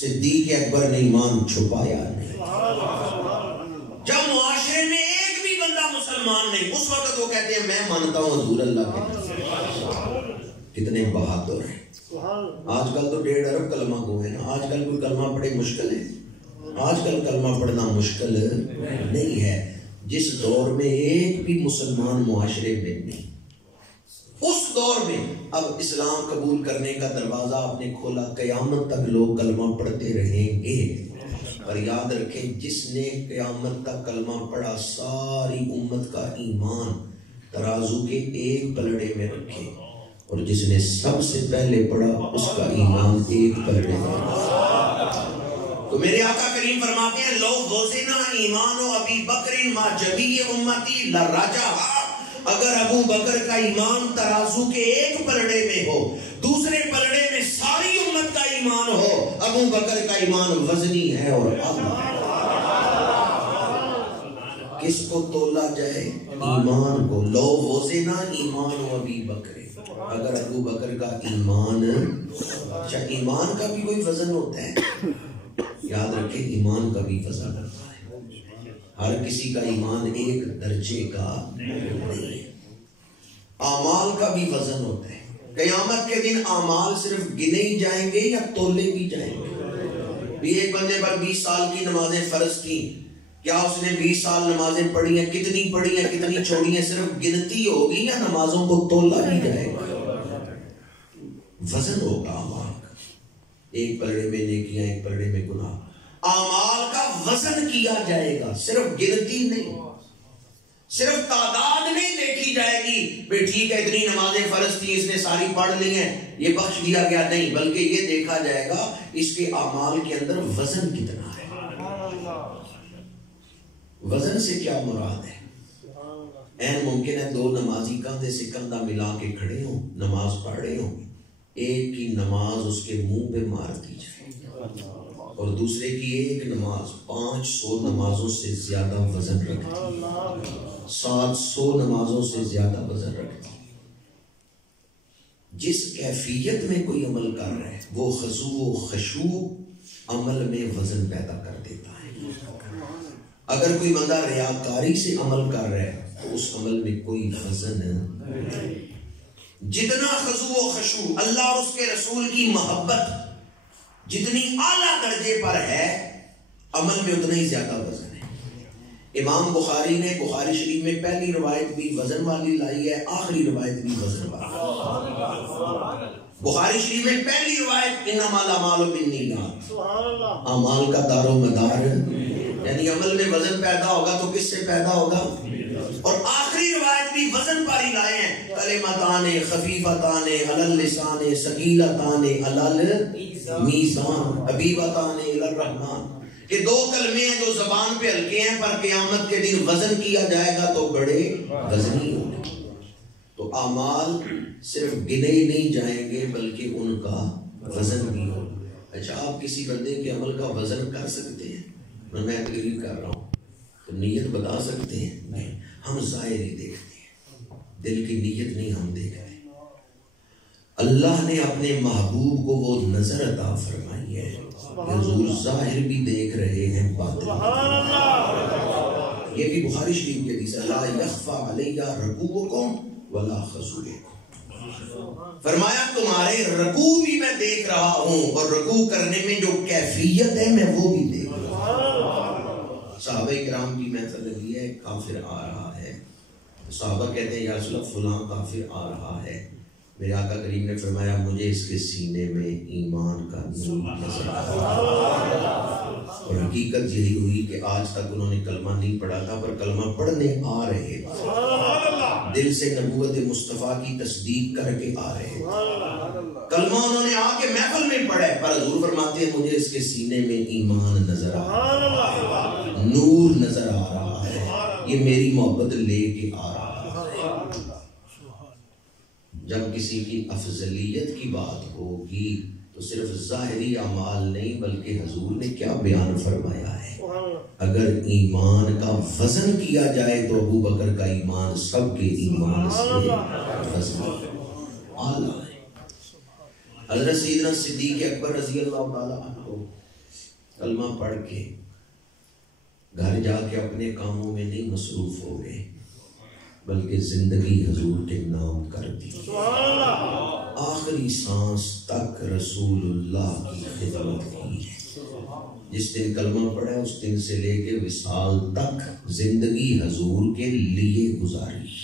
صدیق اکبر نے ایمان چھپایا نہیں. جب معاشرے میں ایک بھی بندہ مسلمان نہیں، اس وقت وہ کہتے ہیں میں مانتا ہوں حضور اللہ کے. کتنے بہادر ہیں. آج کل تو 1.5 ارب کلمہ گو ہے نا. آج کل کوئی کلمہ پڑھے مشکل ہے. آج کل کلمہ پڑھنا مشکل نہیں ہے. جس دور میں ایک بھی مسلمان معاشرے میں نہیں، اس دور میں اب اسلام قبول کرنے کا دروازہ آپ نے کھولا. قیامت تک لوگ کلمہ پڑھتے رہیں گے. اور یاد رکھیں جس نے قیامت تک کلمہ پڑھا ساری امت کا ایمان ترازو کے ایک پلڑے میں رکھے، اور جس نے سب سے پہلے پڑھا اس کا ایمان ایک پلڑے میں رکھے. تو میرے آقا کریم فرماتے ہیں لو وزنا ایمان ابی بکر ما جمیع امتی لراجع. اگر ابو بکر کا ایمان ترازو کے ایک پلڑے میں ہو، دوسرے پلڑے میں ساری امت کا ایمان ہو، ابو بکر کا ایمان وزنی ہے. اور کس کو تولا جائے؟ ایمان کو. لو وزنا ایمان ابی بکر. اگر ابو بکر کا ایمان، اچھا ایمان کا بھی کوئی وزن ہوتا ہے. یاد رکھیں ایمان کا بھی وزن ہوتا ہے. ہر کسی کا ایمان ایک درجے کا نہیں ہے. اعمال کا بھی وزن ہوتا ہے. قیامت کے دن اعمال صرف گنے ہی جائیں گے یا تولے بھی جائیں گے؟ بھی ایک بندے پر 20 سال کی نمازیں فرض تھیں، کیا اس نے 20 سال نمازیں پڑھی ہیں؟ کتنی پڑھی ہیں کتنی چھوڑی ہیں؟ صرف گنتی ہوگی یا نمازوں کو تولا بھی جائے گا؟ وزن ہوگا اعمال کا. ایک پلڑے میں نیکیاں، ایک پلڑے میں گناہ. اعمال کا وزن کیا جائے گا، صرف گنتی نہیں، صرف تعداد نہیں دیکھی جائے گی. بھئی ٹھیک ہے اتنی نمازیں فرض تھی اس نے ساری پڑھ لی ہیں یہ بخش دیا گیا، نہیں، بلکہ یہ دیکھا جائے گا اس کے اعمال کے اندر وزن کتنا ہے. وزن سے کیا مراد ہے؟ این ممکن ہے 2 نمازی کندھے سے کندھا ملا کے کھڑے ہوں، نماز پڑھ رہے ہوں، ایک کی نماز اس کے منہ پہ مار دی جائے اور دوسرے کی ایک نماز 500 نمازوں سے زیادہ وزن رکھتی، 700 نمازوں سے زیادہ وزن رکھتی. جس کیفیت میں کوئی عمل کر رہا ہے وہ خضوع و خشوع عمل میں وزن پیدا کر دیتا ہے. اگر کوئی بندہ ریاکاری سے عمل کر رہا ہے تو اس عمل میں کوئی وزن نہیں. جتنا خضوع و خشوع اللہ اور اس کے رسول کی محبت جتنی اعلیٰ درجے پر ہے عمل میں اتنا ہی زیادہ وزن ہے. امام بخاری نے بخاری شریف میں پہلی روایت بھی وزن والی لائی ہے، آخری روایت بھی وزن والی. بخاری شریف میں پہلی روایت انما الاعمال بالنیات، اعمال کا دار و مدار یعنی عمل میں وزن پیدا ہوگا تو کس سے پیدا ہوگا؟ اور آخری روایت بھی وزن پر ہی لائے ہیں، کلمتان خفیفتان علی اللسان ثقیلتان علی المیزان حبیبتان الی الرحمن. کہ 2 کلمے ہیں جو زبان پہ ہلکے ہیں پر قیامت کے دن وزن کیا جائے گا تو بڑے وزنی ہوں گے. تو اعمال صرف گنے ہی نہیں جائیں گے بلکہ ان کا وزن بھی ہوگا. اچھا آپ کسی بندے کے عمل کا وزن کر سکتے ہیں؟ میں تقریر کر رہا ہوں تو نیت بتا سکتے ہیں؟ نہیں، ہم ظاہر ہی دیکھتے ہیں، دل کی نیت نہیں ہم دیکھتے. اللہ نے اپنے محبوب کو وہ نظر عطا فرمائی ہے حضور ظاہر بھی دیکھ رہے ہیں باطن. یہ بھی بخاری شریف کے حدیث ہے، لا یخفی علی رکوعکم ولا خضوعکم. فرمایا تمہارے رکوع بھی میں دیکھ رہا ہوں اور رکوع کرنے میں جو کیفیت ہے میں وہ بھی دیکھ رہا ہوں. صحابہ کرام کی محفل لگی ہے، کافر آ رہا ہے، تو صحابہ کہتے ہیں یا رسول اللہ فلاں کافر آ رہا ہے. میرے آقا کریم نے فرمایا مجھے اس کے سینے میں ایمان کا نور نظر آیا. اور حقیقت یہی ہوئی کہ آج تک انہوں نے کلمہ نہیں پڑھا تھا پر کلمہ پڑھنے آ رہے تھے، دل سے نبوت مصطفیٰ کی تصدیق کر کے آ رہے تھے. کلمہ انہوں نے آ کے محفل میں پڑھا ہے پر حضور فرماتے ہیں مجھے اس کے سینے میں ایمان نظر آ رہا ہے، نور نظر آ رہا ہے، یہ میری محبت لے کے آ رہا ہے. جب کسی کی افضلیت کی بات ہوگی تو صرف ظاہری اعمال نہیں بلکہ حضور نے کیا بیان فرمایا ہے، اگر ایمان کا وزن کیا جائے تو ابو بکر کا ایمان سب کے ایمان سے وزن اعلیٰ ہے. حضرت سیدنا صدیق اکبر رضی اللہ تعالیٰ عنہ کلمہ پڑھ کے گھر جا کے اپنے کاموں میں نہیں مصروف ہو گئے، بلکہ زندگی حضور کے نام کر دی، آخری سانس تک رسول اللہ کی خدمت کی ہے۔ جس دن کلمہ پڑھا اس دن سے لے کے وصال تک زندگی حضور کے لیے گزاری۔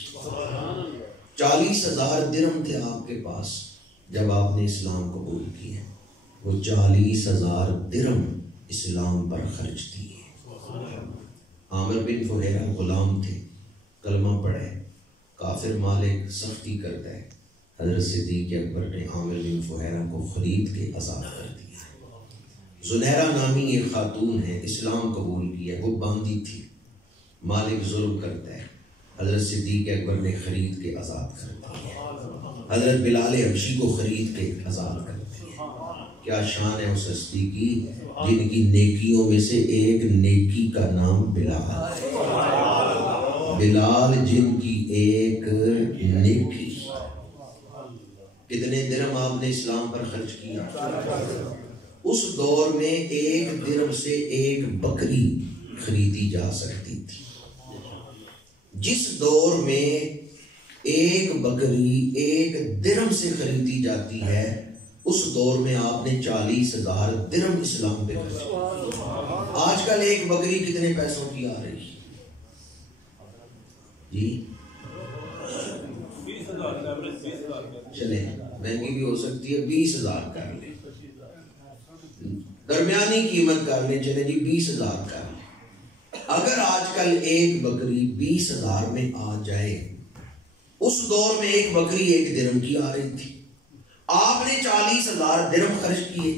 40,000 درہم تھے آپ کے پاس جب آپ نے اسلام قبول کیا، وہ 40,000 درہم اسلام پر خرچ دیے۔ عامر بن فہیرہ غلام تھے، کلمہ پڑھے، کافر مالک سختی کرتا ہے، حضرت صدیق اکبر نے عامر بن فہیرہ کو خرید کے آزاد کر دیا۔ زنیرہ نامی ایک خاتون ہے، اسلام قبول کیا، وہ باندھی تھی، مالک ظلم کرتا ہے، حضرت صدیق اکبر نے خرید کے آزاد کر دیا۔ حضرت بلال حبشی کو خرید کے آزاد کر دیا۔ کیا شان ہے اس ہستی کی جن کی نیکیوں میں سے ایک نیکی کا نام بلال، بلال جن کی ایک نیکی۔ کتنے درہم آپ نے اسلام پر خرچ کیا؟ اس دور میں 1 درہم سے 1 بکری خریدی جا سکتی تھی۔ جس دور میں 1 بکری 1 درہم سے خریدی جاتی ہے، اس دور میں آپ نے 40,000 درہم اسلام پہ خرچ کیا۔ آج کل 1 بکری کتنے پیسوں کی آ رہی ہے جی؟ چلیں مہنگی بھی ہو سکتی ہے، 20,000 کر لیں، درمیانی قیمت کر لیں، چلیں جی 20,000 کر لیں۔ اگر آج کل 1 بکری 20,000 میں آ جائے، اس دور میں 1 بکری 1 درہم کی آ رہی تھی، آپ نے 40,000 درہم خرچ کیے،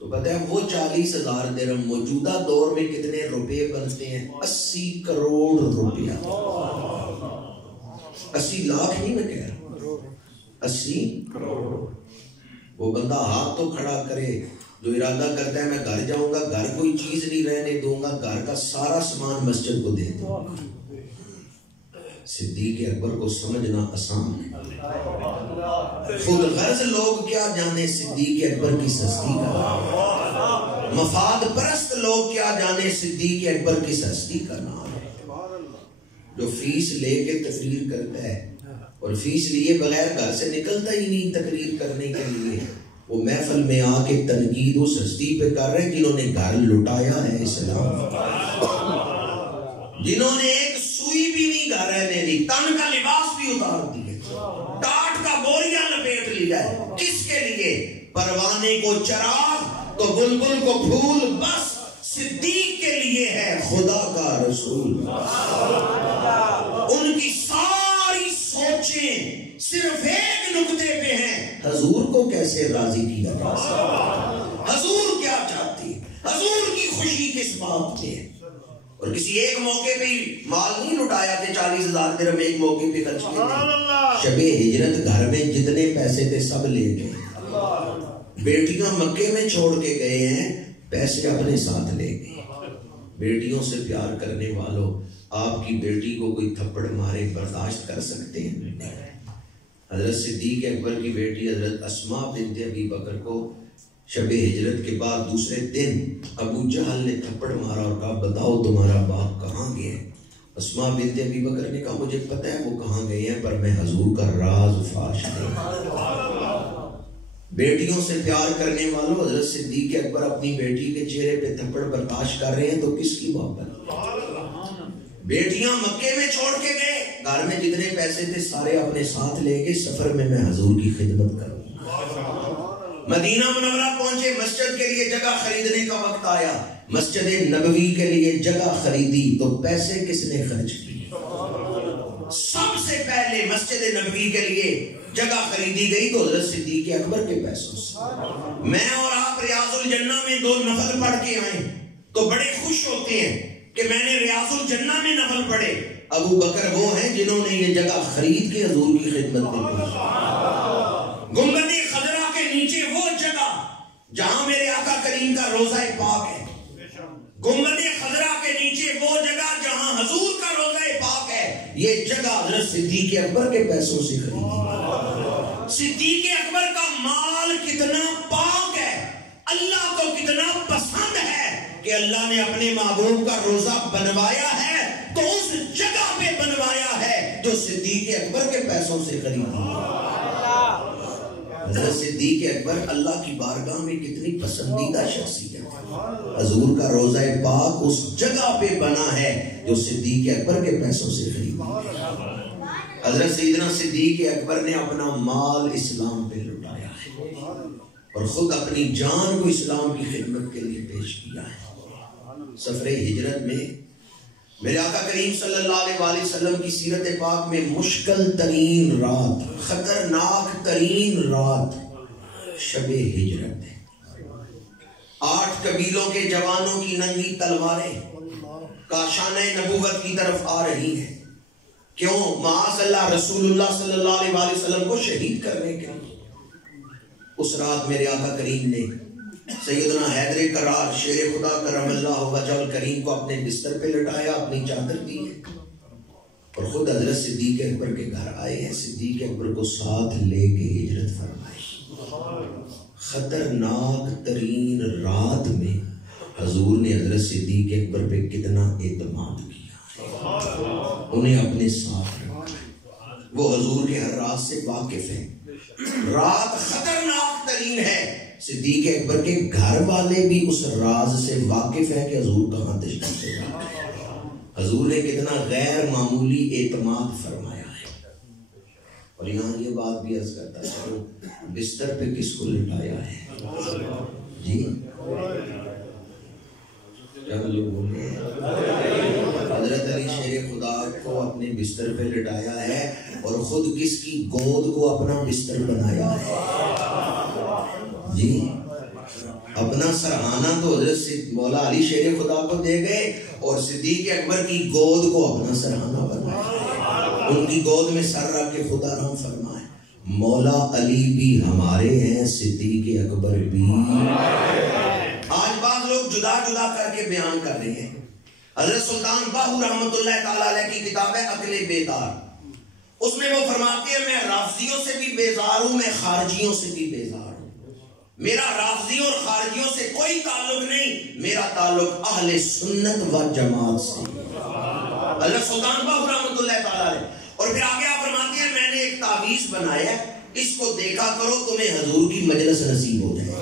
تو پتہ ہے وہ 40,000 درہم موجودہ دور میں کتنے روپے بنتے ہیں؟ 80 کروڑ روپیہ۔ 80 لاکھ نہیں میں کہہ رہا، 80 کروڑ۔ وہ بندہ ہاتھ تو کھڑا کرے جو ارادہ کرتا ہے میں گھر جاؤں گا، گھر کوئی چیز نہیں رہنے دوں گا، گھر کا سارا سامان مسجد کو دے دوں گا۔ صدیق اکبر کو سمجھنا آسان ہے، خود غرض لوگ کیا جانے صدیق اکبر کی سستی کا، مفاد پرست لوگ کیا جانے صدیق اکبر کی سستی کا نام ہے۔ جو فیس لے کے تقریر کرتا ہے اور فیس لیے بغیر گھر سے نکلتا ہی نہیں تقریر کرنے کے لیے، وہ محفل میں آ کے تنقید اس ہستی پہ کر رہے جنہوں نے گھر لٹایا ہے اسلام، جنہوں نے ایک سوئی بھی نہیں گھر رہنے دی، تن کا لباس بھی اتار دیے، ٹاٹ کا بوریا لپیٹ لیا ہے۔ کس کے لیے؟ پروانے کو چراغ تو بلبل کو پھول، بس صدیق کے لیے ہے خدا کا رسول۔ ان کی ساری سوچیں صرف ایک نکتے پہ ہیں، حضور کو کیسے راضی کیا جا سکتا، حضور کیا چاہتی، حضور کی خوشی کس بات پہ ہے۔ اور کسی ایک موقع پہ مال نہیں لٹایا کہ 40,000 درہم ایک موقع پہ خرچ کیے، شب ہجرت گھر میں جتنے پیسے تھے سب لے گئے، بیٹیاں مکے میں چھوڑ کے گئے ہیں، پیسے اپنے ساتھ لے گئے۔ بیٹیوں سے پیار کرنے والوں، آپ کی بیٹی کو کوئی تھپڑ مارے برداشت کر سکتے ہیں؟ حضرت صدیق اکبر کی بیٹی حضرت اسماء بنت ابی بکر کو شب ہجرت کے بعد دوسرے دن ابو جہل نے تھپڑ مارا اور کہا بتاؤ تمہارا باپ کہاں گئے ہیں؟ اسماء بنت ابی بکر نے کہا مجھے پتہ ہے وہ کہاں گئے ہیں، پر میں حضور کا راز فاش نہیں۔ بیٹیوں سے پیار کرنے والوں، حضرت صدیق اکبر اپنی بیٹی کے چہرے پہ تھپڑ برداشت کر رہے ہیں تو کس کی محبت؟ بیٹیاں مکے میں چھوڑ کے گئے، گھر میں جتنے پیسے تھے سارے اپنے ساتھ لے کے، سفر میں حضور کی خدمت کروں۔ مدینہ منورہ پہنچے، مسجد کے لیے جگہ خریدنے کا وقت آیا، مسجد نبوی کے لیے جگہ خریدی تو پیسے کس نے خرچ کیے؟ سب سے پہلے مسجد نبوی کے لیے جگہ خریدی گئی تو حضرت صدیق اکبر کے پیسوں سے۔ میں اور آپ ریاض الجنہ میں 2 نفل پڑھ کے آئے تو بڑے خوش ہوتے ہیں کہ میں نے ریاض الجنہ میں نفل پڑھے۔ ابو بکر وہ ہیں جنہوں نے یہ جگہ خرید کے حضور کی خدمت میں پہنچی۔ گنبد خضرا کے نیچے وہ جگہ جہاں میرے آقا کریم کا روضہ پاک ہے، گنبد خضرا کے نیچے وہ جگہ جہاں حضور کا روضہ پاک ہے، یہ جگہ حضرت صدیق اکبر کے پیسوں سے خریدی۔ صدیق اکبر کا مال کتنا پاک ہے، اللہ کو کتنا پسند ہے کہ اللہ نے اپنے محبوب کا روزہ بنوایا ہے تو اس جگہ پہ بنوایا ہے جو صدیق اکبر کے پیسوں سے خریدی. حضرت صدیق اکبر اللہ کی بارگاہ میں کتنی پسندیدہ شخصیت ہے. حضور کا روزہ پاک اس جگہ پہ بنا ہے جو صدیق اکبر کے پیسوں سے خریدی. حضرت سیدنا صدیق اکبر نے اپنا مال اسلام پہ لٹایا ہے اور خود اپنی جان کو اسلام کی خدمت کے لیے پیش کیا ہے. سفر ہجرت میں میرے آقا کریم صلی اللہ علیہ وآلہ وسلم کی سیرت پاک میں مشکل ترین رات، خطرناک ترین رات شب ہجرت ہے. 8 قبیلوں کے جوانوں کی ننگی تلواریں کاشانہ نبوت کی طرف آ رہی ہیں. کیوں؟ معاذ اللہ رسول اللہ صلی اللہ علیہ وآلہ وسلم کو شہید کرنے کے لیے. اس رات میرے آقا کریم نے سیدنا حیدر کرار شیر خدا کرم اللہ وجہ الکریم کو اپنے بستر پہ لٹایا، اپنی چادر دی ہے اور خود حضرت صدیق اکبر کے گھر آئے ہیں. صدیق اکبر کو ساتھ لے کے ہجرت فرمائی. خطرناک ترین رات میں حضور نے حضرت صدیق اکبر پہ کتنا اعتماد کیا، انہیں اپنے ساتھ رکھا. وہ حضور کے ہر راز سے واقف ہے. رات خطرناک ترین ہے. صدیق اکبر کے گھر والے بھی اس راز سے واقف ہے کہ حضور کہاں تشریف لے رہے ہیں. حضور نے کتنا غیر معمولی اعتماد فرمایا ہے. اور یہاں یہ بات بھی عرض کرتا چلو بستر پہ کس کو لٹایا ہے؟ جی کیا لوگوں نے حضرت علی شیر خدا کو اپنے بستر پہ لٹایا ہے اور خود کس کی گود کو اپنا بستر بنایا ہے؟ جی اپنا سرحانہ تو حضرت مولا علی شیر خدا کو دے گئے اور صدیق اکبر کی گود کو اپنا سرحانہ بنایا. ان کی گود میں سر رکھ کے خدا رحم فرمائے مولا علی بھی ہمارے ہیں، صدیق اکبر بھی. آج بعض لوگ جدا جدا کر کے بیان کر رہے ہیں. حضرت سلطان باہو رحمت اللہ تعالیٰ علیہ کی کتاب ہے عقل بیدار، اس میں وہ فرماتے ہیں میں رافضیوں سے بھی بیزار ہوں، میں خارجیوں سے بھی بیزار ہوں. میرا رافضیوں اور خارجیوں سے کوئی تعلق نہیں، میرا تعلق اہل سنت و جماعت سے. حضرت سلطان باہو رحمت اللہ تعالیٰ علیہ. اور پھر آگے آپ فرماتے ہیں میں نے ایک تعویذ بنایا، اس کو دیکھا کرو تمہیں حضور کی مجلس نصیب ہو جائے.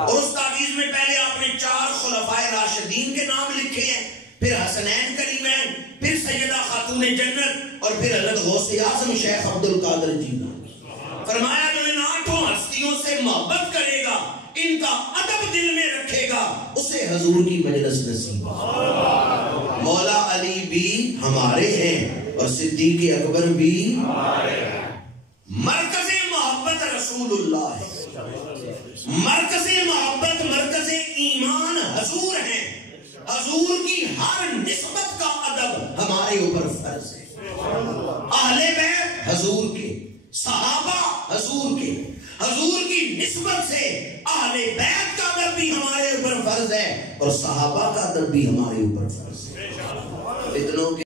اور اس تعویذ میں پہلے آپ نے 4 خلفائے راشدین کے نام لکھے ہیں، پھر حسنین کریمین، پھر سیدہ خاتون جنت اور پھر حضرت غوث اعظم شیخ عبد القادر جیلانی. فرمایا جو ان 8 ہستیوں سے محبت کرے گا، ان کا ادب دل میں رکھے گا، اسے حضور کی مجلس نصیب. مولا علی بھی ہمارے ہیں اور صدیق اکبر بھی ہمارے ہیں. مرکز محبت رسول اللہ ہے، مرکز محبت مرکز ایمان حضور ہیں. حضور کی ہر نسبت کا ادب ہمارے اوپر فرض ہے. اہل بیت حضور کے، صحابہ حضور کے، حضور کی نسبت سے اہل بیت کا ادب بھی ہمارے اوپر فرض ہے اور صحابہ کا ادب بھی ہمارے اوپر فرض ہے. اتنوں کے